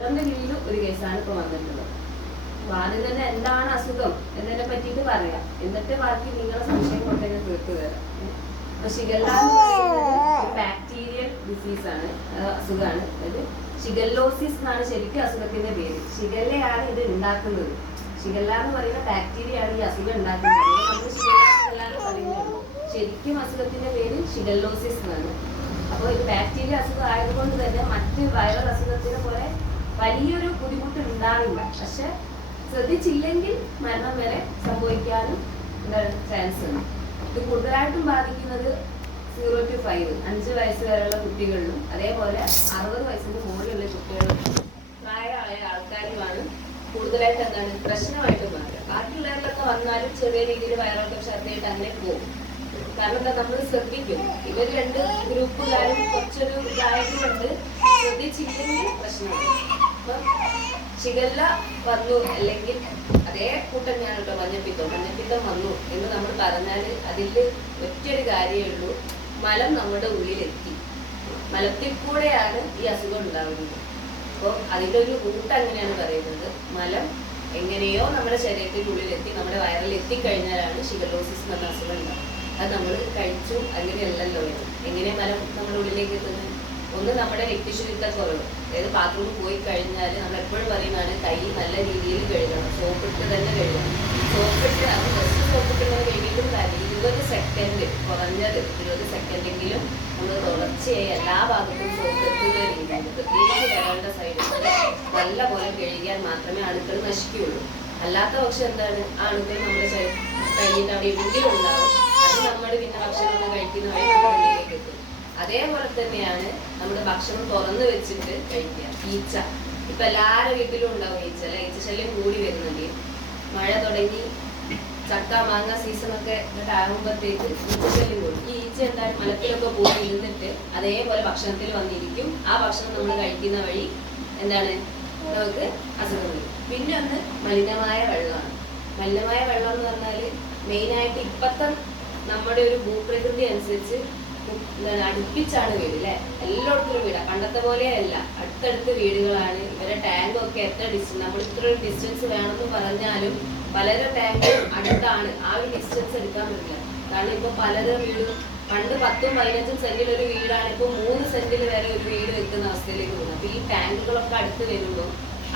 കീഴിൽ ഒരു കേസാണ് ഇപ്പൊ വന്നിട്ടുള്ളത്. അപ്പൊ ആദ്യം തന്നെ എന്താണ് അസുഖം എന്നതിനെ പറ്റിയിട്ട് പറയാം, എന്നിട്ട് ബാക്കി നിങ്ങളെ സംശയം കൊണ്ട് തന്നെ തീർത്തു തരാം. അപ്പൊ ഷിഗല്ല എന്ന് പറയുന്നത് ഒരു ബാക്ടീരിയൽ ഡിസീസാണ്, അസുഖമാണ്. അതായത് ഷിഗല്ലോസിസ് എന്നാണ് ശരിക്കും അസുഖത്തിന്റെ പേര്. ഷിഗല്ലയാണ് ഇത് ഉണ്ടാക്കുന്നത്. ഷിഗല്ല എന്ന് പറയുന്ന ബാക്ടീരിയ ആണ് ഈ അസുഖം ഉണ്ടാക്കുന്നത്. നമ്മൾ ഷിഗല്ല എന്ന് പറയുന്നുള്ളൂ. ശരിക്കും അസുഖത്തിന്റെ പേര് ഷിഗല്ലോസിസ് എന്നാണ്. അപ്പോൾ ഇത് ബാക്ടീരിയ അസുഖം ആയതുകൊണ്ട് തന്നെ മറ്റ് വൈറൽ അസുഖത്തിന് പോലെ വലിയൊരു ബുദ്ധിമുട്ട് ഉണ്ടാവില്ല. പക്ഷെ ശ്രദ്ധിച്ചില്ലെങ്കിൽ മരണം വരെ സംഭവിക്കാനും ചാൻസ് ഉണ്ട്. ഇത് കൂടുതലായിട്ടും ബാധിക്കുന്നത് 0 to 5 5 വയസ്സ് വരെയുള്ള കുട്ടികളിലും അതേപോലെ 60 വയസ്സിന് മുകളിലുള്ള കുട്ടികളിലും പ്രായമായ ആൾക്കാരുമാണ് കൂടുതലായിട്ട് എന്താണ് പ്രശ്നമായിട്ട് മാറുക. ബാക്കിയുള്ളവരിലൊക്കെ വന്നാലും ചെറിയ രീതിയിൽ വയറോട്ടം ഛർദിയായിട്ട് അങ്ങനെ പോകും. കാരണം എന്താ, നമ്മൾ ശ്രദ്ധിക്കും. ഇവർ രണ്ട് ഗ്രൂപ്പുകാരും കുറച്ചൊരു ഇതായതുകൊണ്ട് ശ്രദ്ധിച്ചില്ലെങ്കിൽ പ്രശ്നമാണ്. അപ്പൊ ഷിഗല്ല വന്നു അല്ലെങ്കിൽ അതേ കൂട്ടം ഞാൻ കേട്ടോ മഞ്ഞപ്പിത്തം വന്നു എന്ന് നമ്മൾ പറഞ്ഞാൽ അതിൽ ഒറ്റൊരു കാര്യമേ ഉള്ളൂ, മലം നമ്മുടെ ഉള്ളിലെത്തി. മലത്തിൽ കൂടെയാണ് ഈ അസുഖം ഉണ്ടാകുന്നത്. അപ്പോൾ അതിൻ്റെ ഒരു റൂട്ട് അങ്ങനെയാണ് പറയുന്നത്. മലം എങ്ങനെയോ നമ്മുടെ ശരീരത്തിനുള്ളിലെത്തി നമ്മുടെ വയറിൽ എത്തിക്കഴിഞ്ഞാലാണ് ഷിഗല്ലോസിസ് എന്ന അസുഖം ഉണ്ടാകും. അത് നമ്മൾ കഴിച്ചു അങ്ങനെയല്ലല്ലോ. എങ്ങനെ മലം നമ്മുടെ ഉള്ളിലേക്ക് എത്തുന്നത്? ഒന്ന് നമ്മുടെ രക്തശുദ്ധിത്വക്കുറവ്. അതായത് ബാത്റൂമിൽ പോയി കഴിഞ്ഞാൽ നമ്മൾ എപ്പോഴും പറയുന്നതാണ് കൈ നല്ല രീതിയിൽ കഴുകണം, സോപ്പിട്ട് തന്നെ കഴുകണം. സോപ്പിട്ട് അത് ജസ്റ്റ് സോപ്പിട്ടുള്ളത് കഴിഞ്ഞിട്ടും കാര്യം 20 സെക്കൻഡ്, കുറഞ്ഞത് 20 സെക്കൻഡെങ്കിലും നമ്മൾ തുടർച്ചയായി എല്ലാ ഭാഗത്തും സോപ്പ് എത്തുന്ന രീതിയിൽ, പ്രത്യേകിച്ച് കരളുടെ സൈഡിൽ നല്ല പോലെ കഴുകിയാൽ മാത്രമേ അണുക്കൾ നശിക്കുകയുള്ളൂ. അല്ലാത്ത പക്ഷം എന്താണ്, ആ അണുക്കൾ നമ്മുടെ കഴിഞ്ഞിട്ട് അവിടെ എവിടെയും ഉണ്ടാവും. അത് നമ്മൾ പിന്നെ ഭക്ഷണം കഴിക്കുന്ന വഴി നമ്മുടെ ഉള്ളിലേക്ക് എത്തും. അതേപോലെ തന്നെയാണ് നമ്മുടെ ഭക്ഷണം തുറന്നു വെച്ചിട്ട് കഴിക്കുക. ഈച്ച ഇപ്പൊ എല്ലാവരുടെ വീട്ടിലും ഉണ്ടാവും ഈച്ച, അല്ലെ? ഈച്ച ശല്യം കൂടി വരുന്നുണ്ട്. മഴ തുടങ്ങി ചക്ക മാങ്ങ സീസണൊക്കെ ആകുമ്പോഴത്തേക്ക് ഈച്ച ശല്യം കൂടും. ഈ ഈച്ച എന്താണ്, മലത്തിലൊക്കെ പോയി ഇരുന്നിട്ട് അതേപോലെ ഭക്ഷണത്തിൽ വന്നിരിക്കും. ആ ഭക്ഷണം നമ്മൾ കഴിക്കുന്ന വഴി എന്താണ്, നമുക്ക് അസുഖം വരും. പിന്നെ ഒന്ന് മലിനമായ വെള്ളമാണ്. മലിനമായ വെള്ളം എന്ന് പറഞ്ഞാൽ മെയിനായിട്ട് ഇപ്പത്തെ നമ്മുടെ ഒരു ഭൂപ്രകൃതി അനുസരിച്ച് അടുപ്പിച്ചാണ് വീട്, അല്ലെ? എല്ലായിടത്തും വീടാണ്. പണ്ടത്തെ പോലെയല്ല, അടുത്തടുത്ത് വീടുകളാണ്. ഇവരെ ടാങ്കൊക്കെ എത്ര ഡിസ്റ്റൻസ്, നമ്മൾ ഇത്ര ഒരു ഡിസ്റ്റൻസ് വേണമെന്ന് പറഞ്ഞാലും പലരുടെ ടാങ്ക് അടുത്താണ്. ആ ഒരു ഡിസ്റ്റൻസ് എടുക്കാൻ പറ്റില്ല. കാരണം ഇപ്പൊ പലരുടെ വീട് പണ്ട് 10ഉം 15ഉം സെന്റിൽ ഒരു വീടാണ് ഇപ്പൊ 3 സെന്റിൽ വരെ ഒരു വീട് വെക്കുന്ന അവസ്ഥയിലേക്ക് പോകുന്നത്. അപ്പൊ ഈ ടാങ്കുകളൊക്കെ അടുത്ത് വരുമ്പോൾ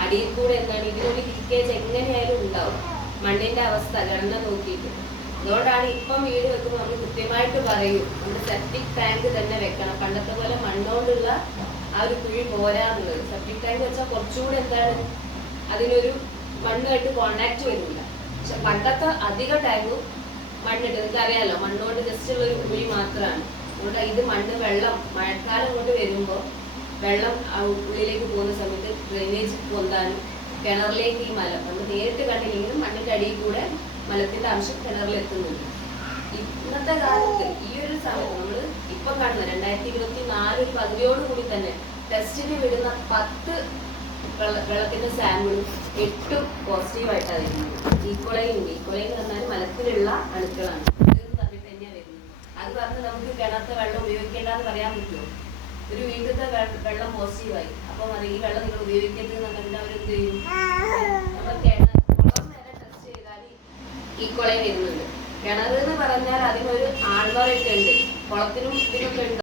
അടിയിൽ കൂടെ എന്താണ് ഇതിനൊരു ലീക്കേജ് എങ്ങനെയായാലും ഉണ്ടാവും. മണ്ണിന്റെ അവസ്ഥ ഘടന നോക്കിയിട്ട്. അതുകൊണ്ടാണ് ഇപ്പം വീട് വെക്കുമ്പോൾ നമ്മൾ കൃത്യമായിട്ട് പറയും, നമ്മൾ സെപ്റ്റിക് ടാങ്ക് തന്നെ വെക്കണം. പണ്ടത്തെ പോലെ മണ്ണോണ്ടുള്ള ആ ഒരു കുഴി പോരാന്നുള്ളത്. സെപ്റ്റിക് ടാങ്ക് വെച്ചാൽ കുറച്ചുകൂടി എന്താണ്, അതിനൊരു മണ്ണുമായിട്ട് കോണ്ടാക്ട് വരില്ല. പക്ഷെ പണ്ടത്തെ അധിക ടാങ്കും മണ്ണിട്ട്, നിങ്ങൾക്ക് അറിയാലോ, മണ്ണോണ്ട് ജസ്റ്റ് ഉള്ള ഒരു കുഴി മാത്രമാണ്. അതുകൊണ്ട് ഇത് മണ്ണ് വെള്ളം മഴക്കാലം കൊണ്ട് വരുമ്പോൾ വെള്ളം ഉള്ളിലേക്ക് പോകുന്ന സമയത്ത് ഡ്രെയിനേജ് പൊന്താനും കിണറിലേക്ക് ഈ മലം നമ്മൾ നേരിട്ട് കണ്ടില്ലെങ്കിലും മണ്ണിന്റെ അടിയിൽ കൂടെ മലത്തിന്റെ അംശം കിണറിൽ എത്തുന്നുണ്ട്. ഇന്നത്തെ കാലത്ത് ഈ ഒരു സമയത്ത് നമ്മൾ ഇപ്പം കാണുന്ന 2024 പകുതിയോടുകൂടി തന്നെ ടെസ്റ്റിന് വിടുന്ന 10 വെള്ളത്തിന്റെ സാമ്പിളും 8 പോസിറ്റീവായിട്ടാണ് വരുന്നത്. ഈക്കോളൈ ഉണ്ട്. ഈക്കോളൈ എന്ന് പറഞ്ഞാൽ മലത്തിലുള്ള അണുക്കളാണ്. ഇതെന്ന് പറഞ്ഞിട്ട് തന്നെയാണ് വരുന്നത്. അത് പറഞ്ഞ് നമുക്ക് കിണത്തെ വെള്ളം ഉപയോഗിക്കേണ്ടെന്ന് പറയാൻ പറ്റുമോ? ഒരു വീട്ടിലത്തെ വെള്ളം പോസിറ്റീവായി, അപ്പം ഈ വെള്ളം നിങ്ങൾ ഉപയോഗിക്കരുത് എന്ന് പറഞ്ഞാൽ അവരെന്ത് ചെയ്യും? നമ്മൾ കുളം വരെ ടെസ്റ്റ് ചെയ്താൽ ഈക്വളൈ വരുന്നുണ്ട്. കിണർ എന്ന് പറഞ്ഞാൽ അതിനൊരു ആൾവാറൊക്കെ ഉണ്ട്, കുളത്തിനും ഇതിനൊക്കെ ഉണ്ട്.